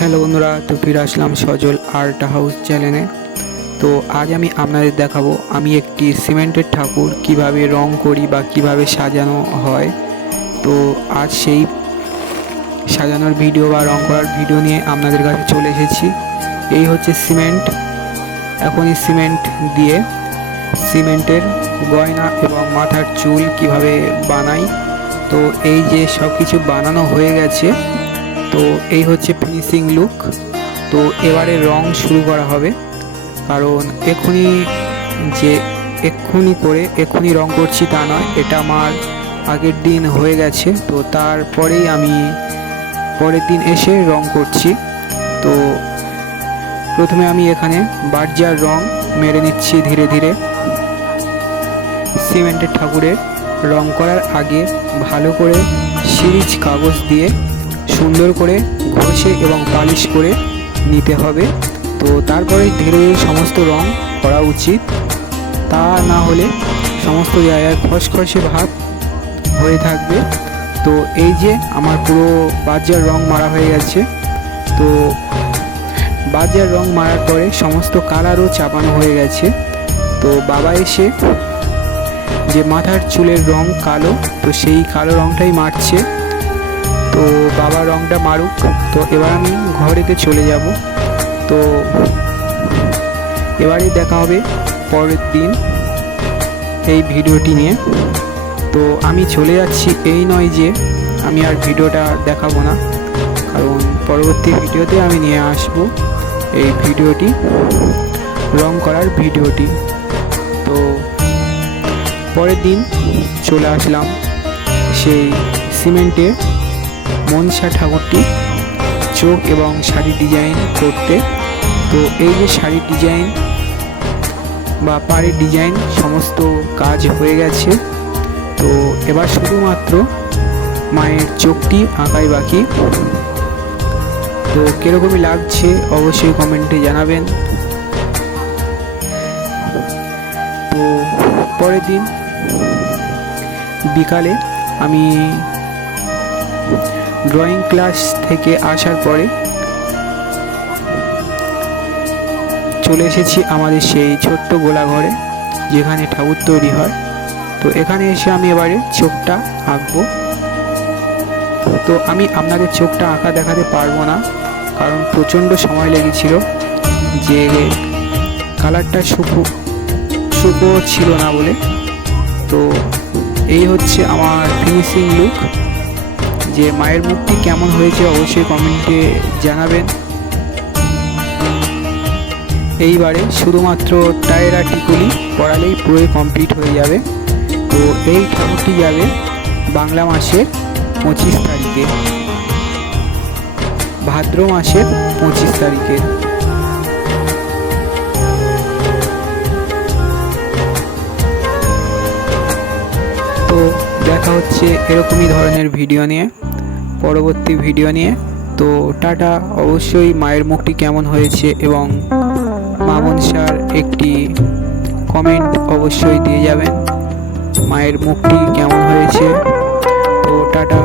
Hello বন্ধুরা, তো ফিরে আসলাম সজল আর্ট হাউস চ্যানেলে। তো আজ আমি আপনাদের দেখাবো আমি একটি সিমেন্টের ঠাকুর কিভাবে রং করি বা কিভাবে সাজানো হয়। তো আজ সেই সাজানোর ভিডিও বা রং করার ভিডিও নিয়ে আপনাদের কাছে চলে এসেছি। এই হচ্ছে সিমেন্ট। এখন এই সিমেন্ট দিয়ে সিমেন্টের গয়না এবং মাথার চুল কিভাবে বানাই। তো এই যে সব কিছু বানানো হয়ে গেছে, তো এই হচ্ছে ফিনিশিং লুক। তো এবারে রং শুরু করা হবে, কারণ এক্ষুনি রং করছি তা নয়, এটা আমার আগের দিন হয়ে গেছে। তো তারপরেই আমি পরের দিন এসে রং করছি। তো প্রথমে আমি এখানে বার্জার রং মেরে নিচ্ছি ধীরে ধীরে। সিমেন্টের ঠাকুরের রং করার আগে ভালো করে সিরিজ কাগজ দিয়ে সুন্দর করে ঘষে এবং পালিশ করে নিতে হবে। তো তারপরে ধীরে ধীরে সমস্ত রং করা উচিত, তা না হলে সমস্ত জায়গায় খসখসে ভাব হয়ে থাকবে। তো এই যে আমার পুরো বাজার রং মারা হয়ে গেছে। তো বাজার রং মারার পরে সমস্ত কালারও চাপানো হয়ে গেছে। তো বাবা এসে যে মাথার চুলের রং কালো, তো সেই কালো রংটাই মারছে। তো বাবা রংটা মারুক, তো এবার আমি ঘরেতে চলে যাব। তো এবারে দেখা হবে পরের দিন এই ভিডিওটি নিয়ে। তো আমি চলে যাচ্ছি, এই নয় যে আমি আর ভিডিওটা দেখাবো না, কারণ পরবর্তী ভিডিওতে আমি নিয়ে আসব এই ভিডিওটি, রং করার ভিডিওটি। তো পরের দিন চলে আসলাম সেই সিমেন্টের মনসা ঠাকুরটি চোখ এবং শাড়ি ডিজাইন করতে। তো এই যে শাড়ির ডিজাইন বা পাড়ের ডিজাইন সমস্ত কাজ হয়ে গেছে। তো এবার শুধুমাত্র মায়ের চোখটি আঁকাই বাকি। তো কীরকমই লাগছে অবশ্যই কমেন্টে জানাবেন। তো পরের দিন বিকালে আমি ড্রয়িং ক্লাস থেকে আসার পরে চলে এসেছি আমাদের সেই ছোট্ট গোলাঘরে, যেখানে ঠাকুর তৈরি হয়। তো এখানে এসে আমি এবারে চোখটা আঁকবো। তো আমি আপনাদের চোখটা আঁকা দেখাতে পারবো না, কারণ প্রচণ্ড সময় লেগেছিল, যে কালারটা শুকো ছিল না বলে। তো এই হচ্ছে আমার ফিনিশিং লুক। যে মায়ের মুখটি কেমন হয়েছে অবশ্যই কমেন্টে জানাবেন। এইবারে শুধুমাত্র টায়রা টিকুলি পড়ালেই পুরোই কমপ্লিট হয়ে যাবে। তো এই ঠাকুরটি যাবে বাংলা মাসের 25 তারিখে, ভাদ্র মাসের 25 তারিখে। তো দেখা হচ্ছে এরকমই ধরনের ভিডিও নিয়ে, পরবর্তী ভিডিও নিয়ে। তো টাটা। অবশ্যই মায়ের মুখটি কেমন হয়েছে এবং মা মনসার একটি কমেন্ট অবশ্যই দিয়ে যাবেন, মায়ের মুখটি কেমন হয়েছে। তো টাটা।